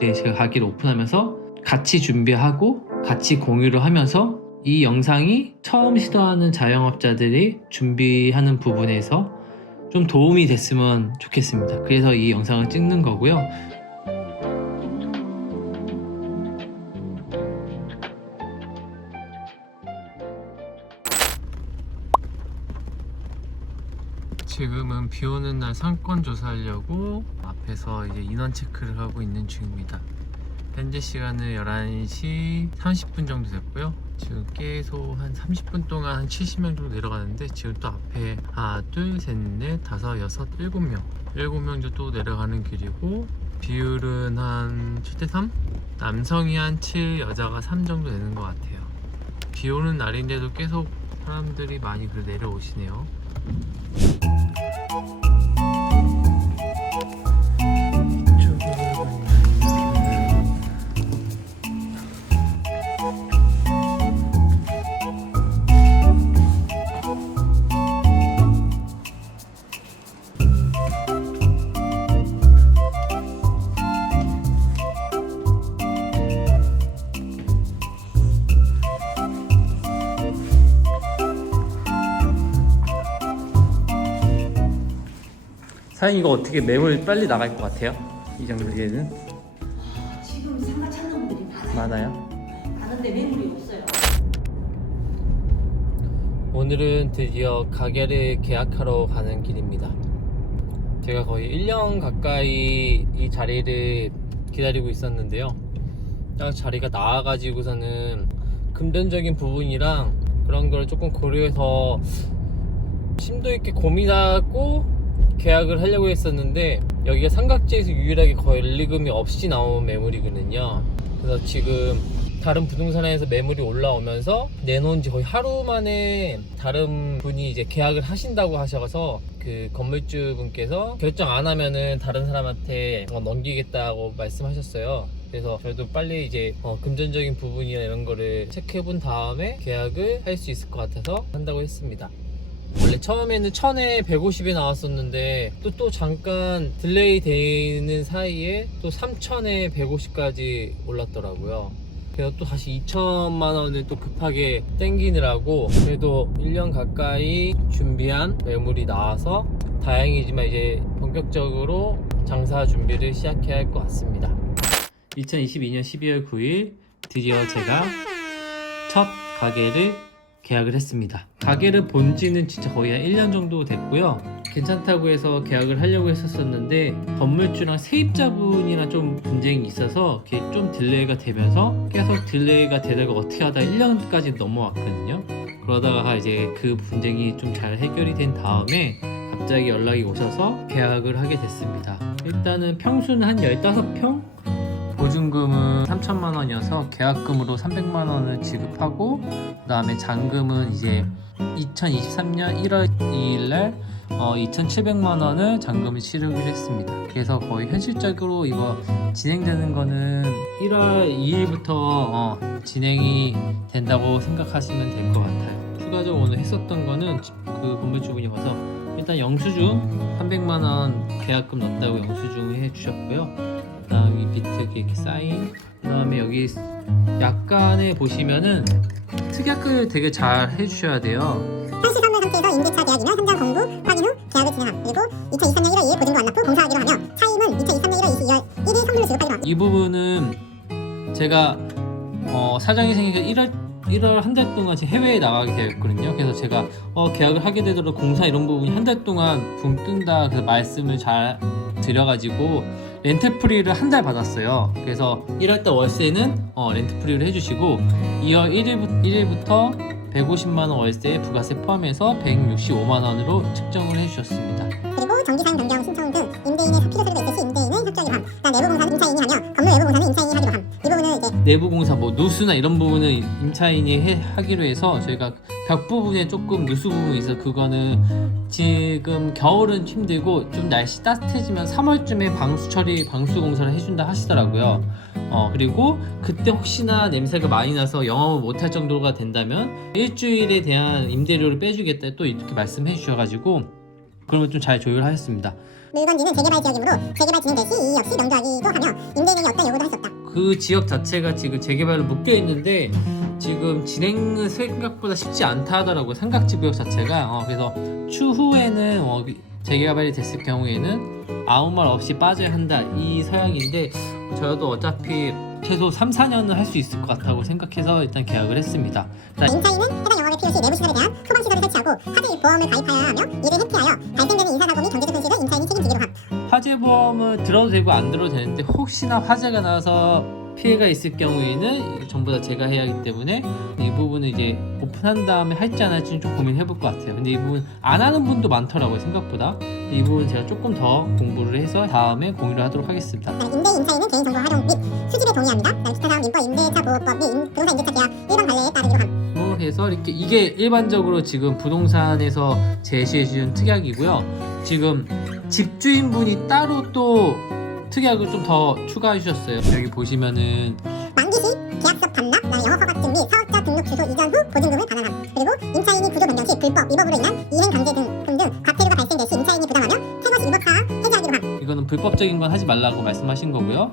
이제 제가 가게를 오픈하면서 같이 준비하고 같이 공유를 하면서 이 영상이 처음 시도하는 자영업자들이 준비하는 부분에서 좀 도움이 됐으면 좋겠습니다. 그래서 이 영상을 찍는 거고요. 지금은 비 오는 날 상권 조사하려고 앞에서 이제 인원 체크를 하고 있는 중입니다. 현재 시간은 11시 30분 정도 됐고요. 지금 계속 한 30분 동안 한 70명 정도 내려가는데 지금 또 앞에 하나, 둘, 셋, 넷, 다섯, 여섯, 일곱 명. 일곱 명 정도 또 내려가는 길이고 비율은 한 7대3? 남성이 한 7, 여자가 3 정도 되는 것 같아요. 비 오는 날인데도 계속 사람들이 많이 그 내려오시네요. Thank you. 사장님 이거 어떻게 매물 빨리 나갈 것 같아요? 이 정도에는 지금 상가 찾는 분들이 많아요. 많아요? 많은데 매물이 없어요. 오늘은 드디어 가게를 계약하러 가는 길입니다. 제가 거의 1년 가까이 이 자리를 기다리고 있었는데요. 딱 자리가 나와가지고서는 금전적인 부분이랑 그런 걸 조금 고려해서 심도 있게 고민하고 계약을 하려고 했었는데 여기가 삼각지에서 유일하게 거의 연리금이 없이 나온 매물이거든요. 그래서 지금 다른 부동산에서 매물이 올라오면서 내놓은 지 거의 하루 만에 다른 분이 이제 계약을 하신다고 하셔서 그 건물주 분께서 결정 안 하면은 다른 사람한테 어, 넘기겠다고 말씀하셨어요. 그래서 저도 빨리 이제 어, 금전적인 부분이나 이런 거를 체크해 본 다음에 계약을 할 수 있을 것 같아서 한다고 했습니다. 원래 처음에는 1000에 150에 나왔었는데 또 또 잠깐 딜레이 되는 사이에 또 3000에 150까지 올랐더라고요. 그래서 또 다시 2천만 원을 또 급하게 땡기느라고 그래도 1년 가까이 준비한 매물이 나와서 다행이지만 이제 본격적으로 장사 준비를 시작해야 할 것 같습니다. 2022년 12월 9일 드디어 제가 첫 가게를 계약을 했습니다. 가게를 본 지는 진짜 거의 한 1년 정도 됐고요. 괜찮다고 해서 계약을 하려고 했었었는데 건물주랑 세입자분이랑 좀 분쟁이 있어서 좀 딜레이가 되면서 계속 딜레이가 되다가 어떻게 하다 1년까지 넘어왔거든요. 그러다가 이제 그 분쟁이 좀 잘 해결이 된 다음에 갑자기 연락이 오셔서 계약을 하게 됐습니다. 일단은 평수는 한 15평? 보증금은 3천만 원이어서 계약금으로 300만 원을 지급하고 그다음에 잔금은 이제 2023년 1월 2일 날 어, 2,700만 원을 잔금을 치르기로 했습니다. 그래서 거의 현실적으로 이거 진행되는 거는 1월 2일부터 어, 진행이 된다고 생각하시면 될 것 같아요. 추가적으로 오늘 했었던 거는 그 건물주분이 와서 일단 영수증 300만 원 계약금 넣었다고 영수증 해 주셨고요. 그다음 이 밑에 이렇게 사인. 그다음에 여기 약간의 보시면은 특약을 되게 잘 해주셔야 돼요. 현시 선물 상태에서 임대차 계약이면 현장 공부 확인 후 계약을 진행함. 그리고 2023년 1월 2일 보증금 완납 후 공사하기로 하며 차임은 2023년 1월 22일 1일 선물로 지급하기로 함. 이 부분은 제가 어, 사정이 생기니까 1월 1월 한 달 동안 지금 해외에 나가게 되었거든요. 그래서 제가 어, 계약을 하게 되도록 공사 이런 부분이 한 달 동안 붕 뜬다 그래서 말씀을 잘 드려가지고 렌트 프리를 한 달 받았어요. 그래서 1월 달 월세는 어, 렌트 프리를 해주시고 2월 1일부터, 1일부 터 150만 원 월세에 부가세 포함해서 165만 원으로 측정을 해주셨습니다. 그리고 정기사용 변경 신청 등 임대인의 필요 서류가 있을 시 임대인은 협조하기로 함. 그다음 내부 공사는 임차인이 하며 건물 외부 공사는 임차인이 하기로 함. 이 부분은 이제 내부 공사 뭐 누수나 이런 부분은 임차인이 해, 하기로 해서 저희가 벽 부분에 조금 누수 부분이 있어 그거는 지금 겨울은 힘들고 좀 날씨 따뜻해지면 3월쯤에 방수 처리 방수 공사를 해준다 하시더라고요. 어 그리고 그때 혹시나 냄새가 많이 나서 영업을 못할 정도가 된다면 일주일에 대한 임대료를 빼주겠다 또 이렇게 말씀해 주셔가지고 그러면 좀 잘 조율하셨습니다. 물건지는 재개발 지역이므로 재개발 진행 대시 이 역시 명도하기도 하며 임대인에게 어떤 요구도 할 수 없다. 그 지역 자체가 지금 재개발로 묶여 있는데 지금 진행은 생각보다 쉽지 않다 하더라고요. 삼각지 구역 자체가. 어, 그래서 추후에는 어, 재개발이 됐을 경우에는 아무 말 없이 빠져야 한다 이 서양인데 저도 어차피 최소 3, 4년은 할 수 있을 것 같다고 생각해서 일단 계약을 했습니다. 임차인은 해당 영업의 필요시 내부 시설에 대한 소방 시설을 설치하고 하드 보험을 가입하여야 하며 이를 회피하여 발생되는 보험은 들어도 되고 안 들어도 되는데 혹시나 화재가 나서 피해가 있을 경우에는 전부 다 제가 해야 하기 때문에 이 부분은 이제 오픈한 다음에 할지 안 할지는 좀 고민해 볼 것 같아요. 근데 이 부분 안 하는 분도 많더라고요 생각보다. 이 부분 제가 조금 더 공부를 해서 다음에 공유를 하도록 하겠습니다. 그다음에 임대 임차인은 개인 정보 활용 및 수집에 동의합니다. 그다음에 기타사업 민법 임대차 보호법 및 임- 부동산 임대차 계약 일반 관례에 따르기로 함. 뭐 해서 이렇게 이게 일반적으로 지금 부동산에서 제시해 주는 특약이고요. 지금 집주인분이 따로 또 특약을 좀 더 추가해 주셨어요. 여기 보시면은 만기 시 계약서 반납, 그다음에 영업허가증 및 사업자 등록 주소 이전 후 보증금을 반환함. 그리고 임차인이 구조 변경 시 불법 위법으로 인한 이행 강제 등 등등 과태료가 발생될 시 임차인이 부담하며 퇴거 시 위법사항 해제하기로 함. 이거는 불법적인 건 하지 말라고 말씀하신 거고요.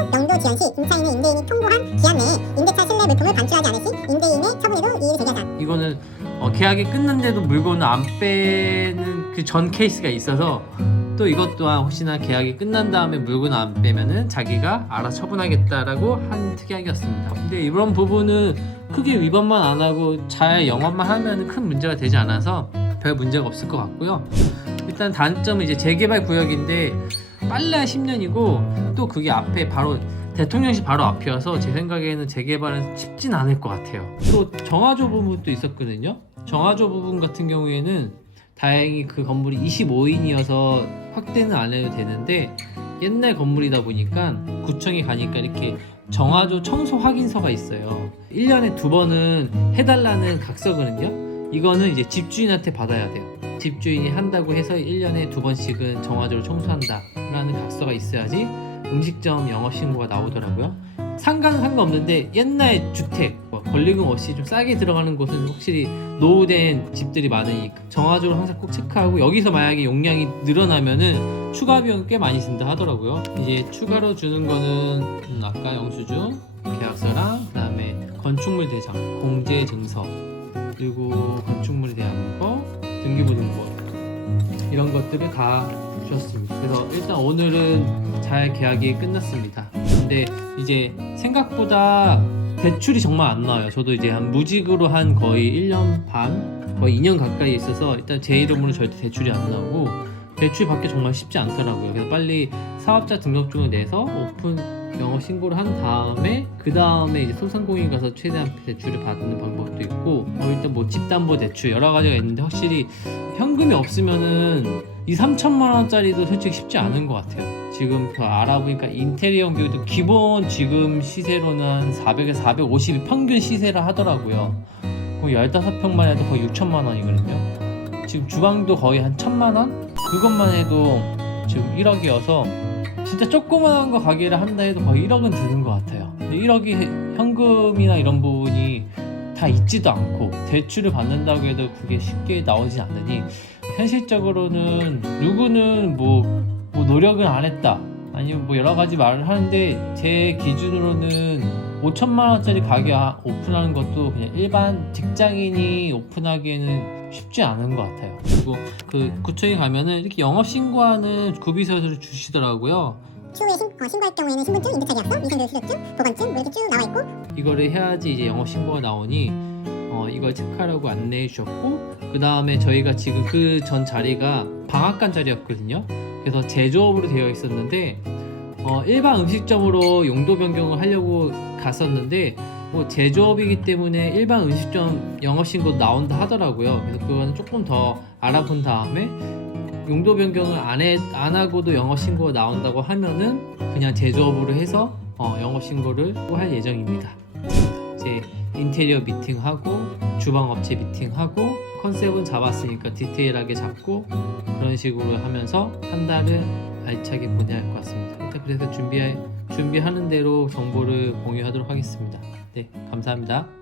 후 영도 지연 시 임차인은 임대인이 통보한 기한 내에 임대차 실내 물품을 반출하지 않을 시 임대인의 처분에도 이의를 제기하자. 이거는 어, 계약이 끝났는데도 물건을 안 빼는 그 전 케이스가 있어서 또 이것 또한 혹시나 계약이 끝난 다음에 물건을 안 빼면은 자기가 알아 처분하겠다라고 한 특약이었습니다. 근데 이런 부분은 크게 위반만 안 하고 잘 영업만 하면 큰 문제가 되지 않아서 별 문제가 없을 것 같고요. 일단 단점은 이제 재개발 구역인데 빨라야 10년이고 또 그게 앞에 바로 대통령실 바로 앞이어서 제 생각에는 재개발은 쉽진 않을 것 같아요. 또 정화조 부분도 있었거든요. 정화조 부분 같은 경우에는 다행히 그 건물이 25인이어서 확대는 안 해도 되는데 옛날 건물이다 보니까 구청에 가니까 이렇게 정화조 청소 확인서가 있어요. 1년에 두 번은 해달라는 각서거든요. 이거는 이제 집주인한테 받아야 돼요. 집주인이 한다고 해서 1년에 두 번씩은 정화조를 청소한다 라는 각서가 있어야지 음식점 영업신고가 나오더라고요. 상가는 상관없는데 옛날 주택 뭐 권리금 없이 좀 싸게 들어가는 곳은 확실히 노후된 집들이 많으니 정화조를 항상 꼭 체크하고 여기서 만약에 용량이 늘어나면은 추가 비용 꽤 많이 든다 하더라고요. 이제 추가로 주는 거는 음, 아까 영수증, 계약서랑 그 다음에 건축물 대장, 공제 증서 그리고 건축물에 대한 거, 등기부등본 이런 것들을 다 주셨습니다. 그래서 일단 오늘은 잘 계약이 끝났습니다. 근데 이제 생각보다 대출이 정말 안 나와요. 저도 이제 한 무직으로 한 거의 1년 반, 거의 2년 가까이 있어서 일단 제 이름으로 절대 대출이 안 나오고 대출 받기 정말 쉽지 않더라고요. 그래서 빨리 사업자 등록증을 내서 오픈 영업 신고를 한 다음에 그 다음에 이제 소상공인 가서 최대한 대출을 받는 방법도 있고 어, 일단 뭐 집담보 대출 여러 가지가 있는데 확실히 현금이 없으면은 2, 3천만 원짜리도 솔직히 쉽지 않은 것 같아요. 지금 그 알아보니까 인테리어 비용도 기본 지금 시세로는 한 400에서 450이 평균 시세라 하더라고요. 거의 15평만 해도 거의 6천만 원이거든요. 지금 주방도 거의 한 천만 원? 그것만 해도 지금 1억이어서 진짜 조그마한 거 가게를 한다 해도 거의 1억은 드는 것 같아요. 근데 1억이 현금이나 이런 부분이 다 있지도 않고 대출을 받는다고 해도 그게 쉽게 나오지 않으니 현실적으로는 누구는 뭐, 뭐 노력을 안 했다 아니면 뭐 여러 가지 말을 하는데 제 기준으로는 5천만 원짜리 가게 아- 오픈하는 것도 그냥 일반 직장인이 오픈하기에는 쉽지 않은 것 같아요. 그리고 그 구청에 가면은 이렇게 영업 신고하는 구비서를 주시더라고요. 추후에 신, 어, 신고할 경우에는 신분증, 임대차 계약서, 위생교육 수료증, 보건증 뭐 이렇게 쭉 나와 있고 이거를 해야지 이제 영업 신고가 나오니 어, 이걸 체크하라고 안내해 주셨고 그 다음에 저희가 지금 그 전 자리가 방앗간 자리였거든요. 그래서 제조업으로 되어 있었는데 어, 일반 음식점으로 용도 변경을 하려고 갔었는데 뭐 제조업이기 때문에 일반 음식점 영업 신고 나온다 하더라고요. 그래서 그거는 조금 더 알아본 다음에 용도 변경을 안, 해, 안 하고도 영업 신고가 나온다고 하면은 그냥 제조업으로 해서 어, 영업 신고를 할 예정입니다. 이제 인테리어 미팅하고 주방 업체 미팅하고 컨셉은 잡았으니까 디테일하게 잡고 그런 식으로 하면서 한 달을 알차게 보내야 할 것 같습니다. 그래서 준비 준비하는 대로 정보를 공유하도록 하겠습니다. 네, 감사합니다.